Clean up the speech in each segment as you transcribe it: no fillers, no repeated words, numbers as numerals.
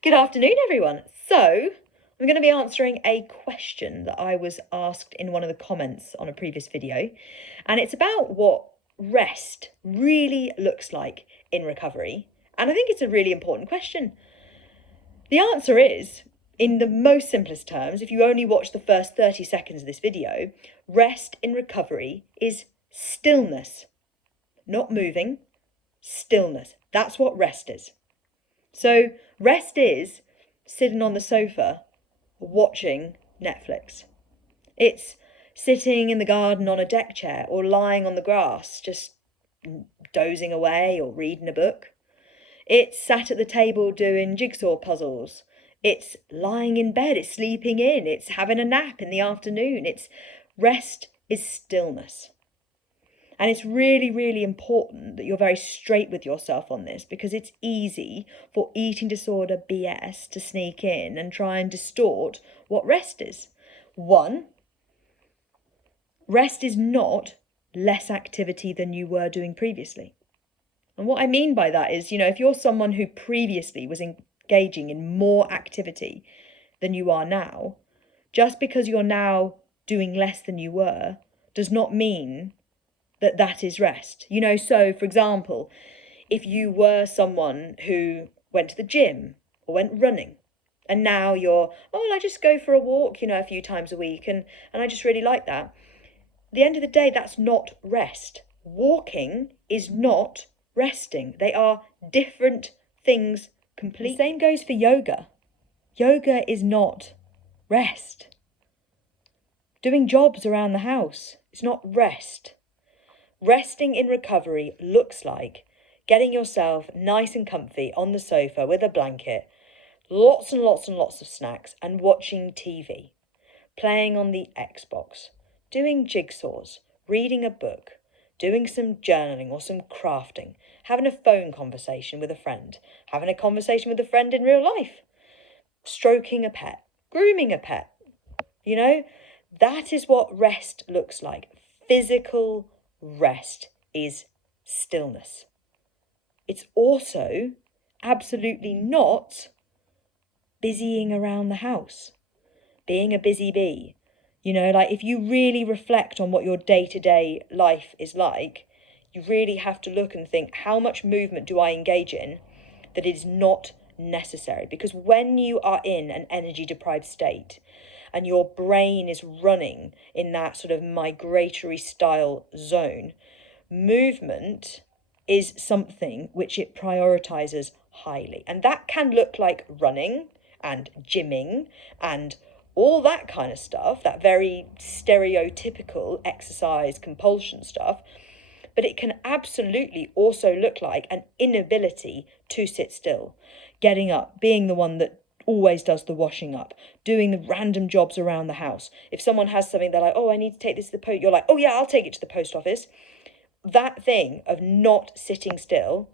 Good afternoon, everyone. So, I'm going to be answering a question that I was asked in one of the comments on a previous video, and it's about what rest really looks like in recovery. And I think it's a really important question. The answer is, in the most simplest terms, if you only watch the first 30 seconds of this video, rest in recovery is stillness. Not moving, stillness. That's what rest is. So rest is sitting on the sofa watching Netflix. It's sitting in the garden on a deck chair or lying on the grass just dozing away or reading a book. It's sat at the table doing jigsaw puzzles. It's lying in bed, it's sleeping in, it's having a nap in the afternoon. It's rest is stillness. And it's really, really important that you're very straight with yourself on this, because it's easy for eating disorder BS to sneak in and try and distort what rest is. One, rest is not less activity than you were doing previously. And what I mean by that is, if you're someone who previously was engaging in more activity than you are now, just because you're now doing less than you were does not mean that is rest. So for example, if you were someone who went to the gym or went running, and now you're, I just go for a walk, a few times a week, and I just really like that. At the end of the day, that's not rest. Walking is not resting. They are different things completely. The same goes for yoga. Yoga is not rest. Doing jobs around the house is not rest. Resting in recovery looks like getting yourself nice and comfy on the sofa with a blanket, lots and lots and lots of snacks, and watching TV, playing on the Xbox, doing jigsaws, reading a book, doing some journaling or some crafting, having a phone conversation with a friend, having a conversation with a friend in real life, stroking a pet, grooming a pet. That is what rest looks like. Physical rest is stillness. It's also absolutely not busying around the house, being a busy bee. If you really reflect on what your day-to-day life is like, you really have to look and think, how much movement do I engage in that is not necessary? Because when you are in an energy-deprived state, and your brain is running in that sort of migratory style zone, movement is something which it prioritizes highly. And that can look like running and gymming and all that kind of stuff, that very stereotypical exercise compulsion stuff. But it can absolutely also look like an inability to sit still, getting up, being the one that always does the washing up, doing the random jobs around the house. If someone has something, they're like, I need to take this to the post. You're like, yeah, I'll take it to the post office. That thing of not sitting still,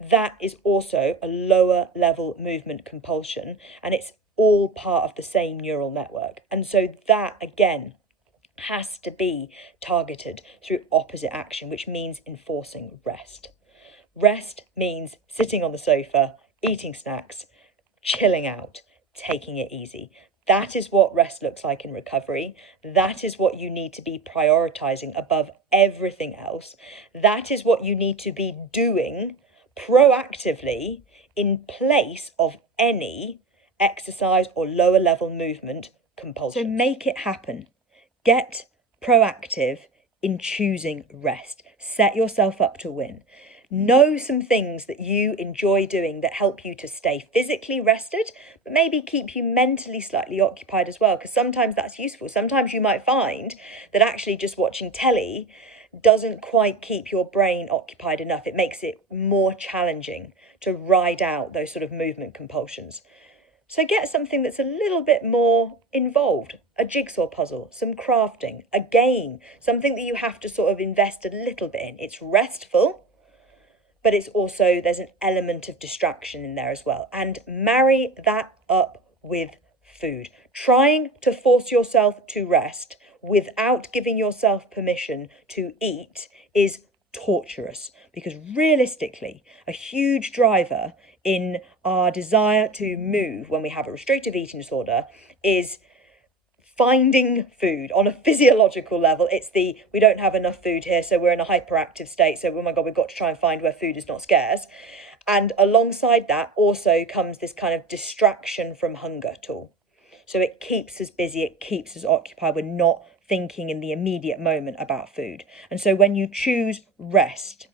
that is also a lower level movement compulsion, and it's all part of the same neural network. And so that, again, has to be targeted through opposite action, which means enforcing rest. Rest means sitting on the sofa, eating snacks, chilling out, taking it easy. That is what rest looks like in recovery. That is what you need to be prioritizing above everything else. That is what you need to be doing proactively in place of any exercise or lower level movement compulsion. So make it happen. Get proactive in choosing rest. Set yourself up to win. Know some things that you enjoy doing that help you to stay physically rested, but maybe keep you mentally slightly occupied as well, because sometimes that's useful. Sometimes you might find that actually just watching telly doesn't quite keep your brain occupied enough. It makes it more challenging to ride out those sort of movement compulsions. So get something that's a little bit more involved, a jigsaw puzzle, some crafting, a game, something that you have to sort of invest a little bit in. It's restful, but it's also, there's an element of distraction in there as well. And marry that up with food. Trying to force yourself to rest without giving yourself permission to eat is torturous, because realistically, a huge driver in our desire to move when we have a restrictive eating disorder is finding food on a physiological level. It's we don't have enough food here, so we're in a hyperactive state, so oh my god, we've got to try and find where food is not scarce. And alongside that also comes this kind of distraction from hunger tool. So it keeps us busy, it keeps us occupied, we're not thinking in the immediate moment about food. And so when you choose rest,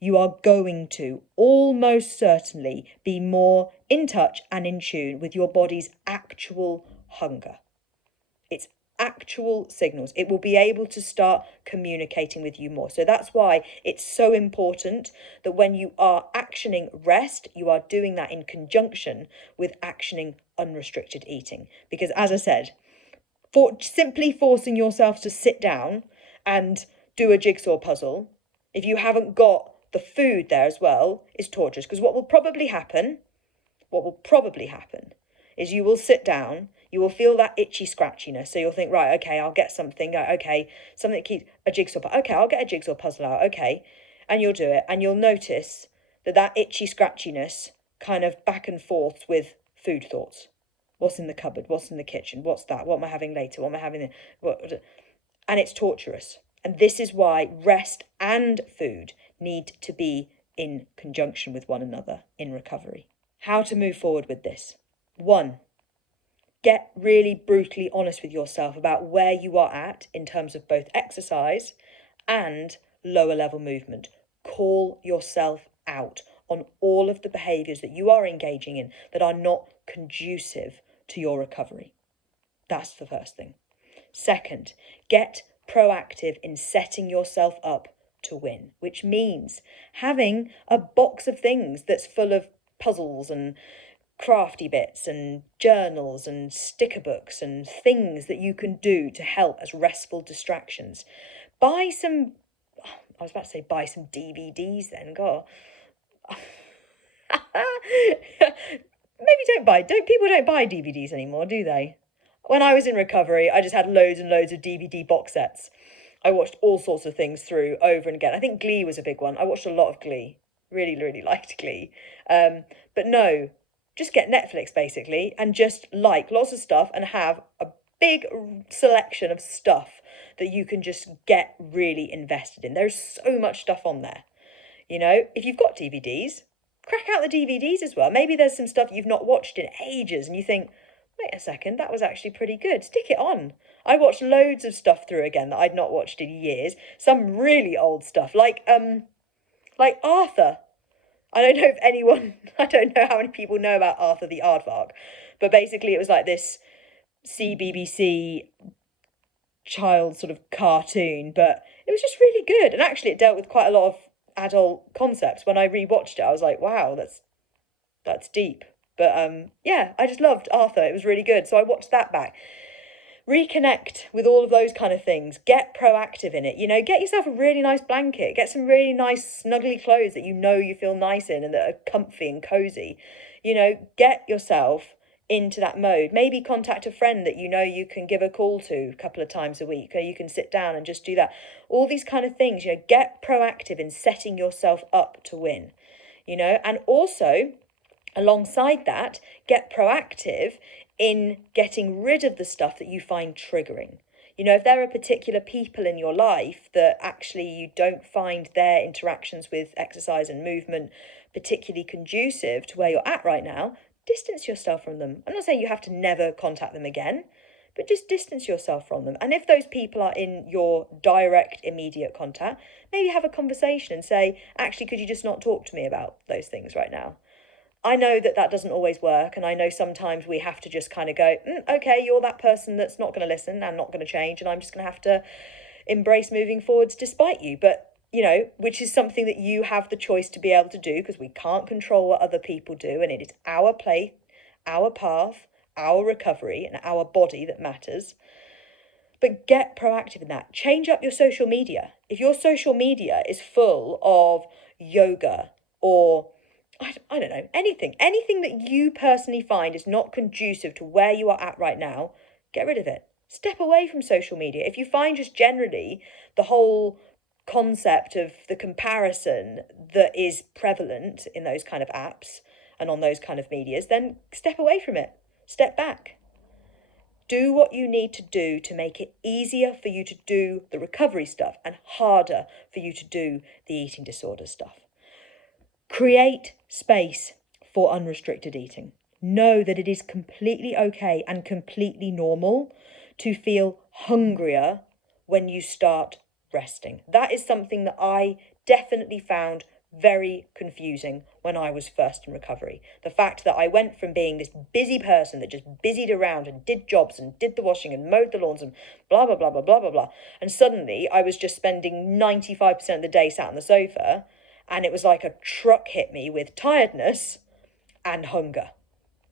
you are going to almost certainly be more in touch and in tune with your body's actual hunger. Its actual signals. It will be able to start communicating with you more. So that's why it's so important that when you are actioning rest, you are doing that in conjunction with actioning unrestricted eating. Because as I said, simply forcing yourself to sit down and do a jigsaw puzzle, if you haven't got the food there as well, is torturous. Because what will probably happen is you will sit down, you will feel that itchy scratchiness. So you'll think, right, okay, I'll get something. Okay, something that keeps a jigsaw puzzle. Okay, I'll get a jigsaw puzzle out. Okay. And you'll do it. And you'll notice that itchy scratchiness kind of back and forth with food thoughts. What's in the cupboard? What's in the kitchen? What's that? What am I having later? What am I having? And it's torturous. And this is why rest and food need to be in conjunction with one another in recovery. How to move forward with this? 1, get really brutally honest with yourself about where you are at in terms of both exercise and lower level movement. Call yourself out on all of the behaviours that you are engaging in that are not conducive to your recovery. That's the first thing. 2nd, get proactive in setting yourself up to win, which means having a box of things that's full of puzzles and crafty bits and journals and sticker books and things that you can do to help as restful distractions. Buy some DVDs then, God. Maybe people don't buy DVDs anymore, do they? When I was in recovery, I just had loads and loads of DVD box sets. I watched all sorts of things through over and again. I think Glee was a big one. I watched a lot of Glee. Really, really liked Glee. But no, just get Netflix basically and just like lots of stuff and have a big selection of stuff that you can just get really invested in. There's so much stuff on there. You know, if you've got DVDs, crack out the DVDs as well. Maybe there's some stuff you've not watched in ages and you think, wait a second, that was actually pretty good. Stick it on. I watched loads of stuff through again that I'd not watched in years. Some really old stuff, like Arthur. I don't know how many people know about Arthur the Aardvark, but basically it was like this CBBC child sort of cartoon, but it was just really good. And actually it dealt with quite a lot of adult concepts. When I rewatched it, I was like, wow, that's deep. But yeah, I just loved Arthur. It was really good. So I watched that back. Reconnect with all of those kind of things. Get proactive in it. You know, get yourself a really nice blanket. Get some really nice snuggly clothes that you know you feel nice in and that are comfy and cozy. You know, get yourself into that mode. Maybe contact a friend that you know you can give a call to a couple of times a week, or you can sit down and just do that. All these kind of things, you know, get proactive in setting yourself up to win, you know, and also alongside that, get proactive in getting rid of the stuff that you find triggering. You know, if there are particular people in your life that actually you don't find their interactions with exercise and movement particularly conducive to where you're at right now, distance yourself from them. I'm not saying you have to never contact them again, but just distance yourself from them. And if those people are in your direct, immediate contact, maybe have a conversation and say, actually, could you just not talk to me about those things right now? I know that doesn't always work, and I know sometimes we have to just kind of go, okay, you're that person that's not going to listen and not going to change, and I'm just going to have to embrace moving forwards despite you. But, you know, which is something that you have the choice to be able to do, because we can't control what other people do, and it is our play, our path, our recovery, and our body that matters. But get proactive in that. Change up your social media. If your social media is full of yoga or I don't know, anything that you personally find is not conducive to where you are at right now, get rid of it. Step away from social media. If you find just generally the whole concept of the comparison that is prevalent in those kind of apps, and on those kind of medias, then step away from it. Step back. Do what you need to do to make it easier for you to do the recovery stuff and harder for you to do the eating disorder stuff. Create space for unrestricted eating. Know that it is completely okay and completely normal to feel hungrier when you start resting. That is something that I definitely found very confusing when I was first in recovery. The fact that I went from being this busy person that just busied around and did jobs and did the washing and mowed the lawns and blah, blah, blah, blah, blah, blah, blah. And suddenly I was just spending 95% of the day sat on the sofa, and it was like a truck hit me with tiredness and hunger.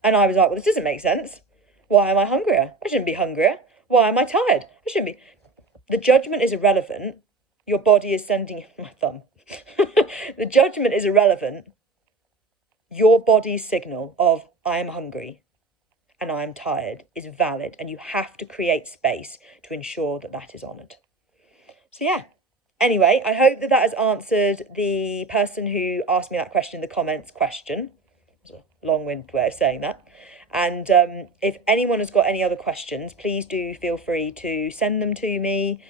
And I was like, well, this doesn't make sense. Why am I hungrier? I shouldn't be hungrier. Why am I tired? I shouldn't be. The judgment is irrelevant. Your body is sending my thumb. The judgment is irrelevant. Your body's signal of I am hungry and I am tired is valid, and you have to create space to ensure that that is honoured. So yeah. Anyway, I hope that has answered the person who asked me that question in the comments question. It was a long-winded way of saying that. And if anyone has got any other questions, please do feel free to send them to me.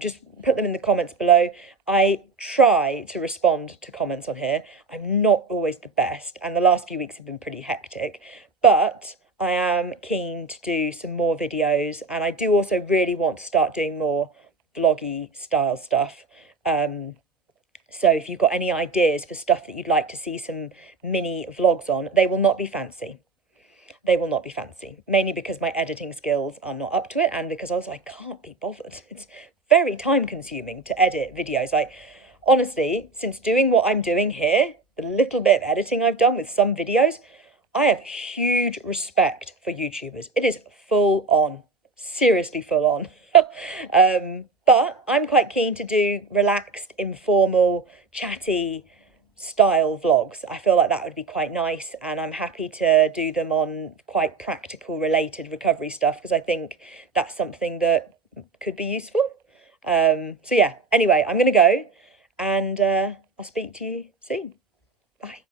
Just put them in the comments below. I try to respond to comments on here. I'm not always the best, and the last few weeks have been pretty hectic, but I am keen to do some more videos, and I do also really want to start doing more vloggy style stuff. So if you've got any ideas for stuff that you'd like to see some mini vlogs on, they will not be fancy. They will not be fancy, mainly because my editing skills are not up to it, and because I can't be bothered. It's very time consuming to edit videos. Like, honestly, since doing what I'm doing here, the little bit of editing I've done with some videos, I have huge respect for YouTubers. It is full on, seriously full on. But I'm quite keen to do relaxed, informal, chatty style vlogs. I feel like that would be quite nice, and I'm happy to do them on quite practical related recovery stuff, because I think that's something that could be useful. So yeah, anyway, I'm going to go, and I'll speak to you soon. Bye.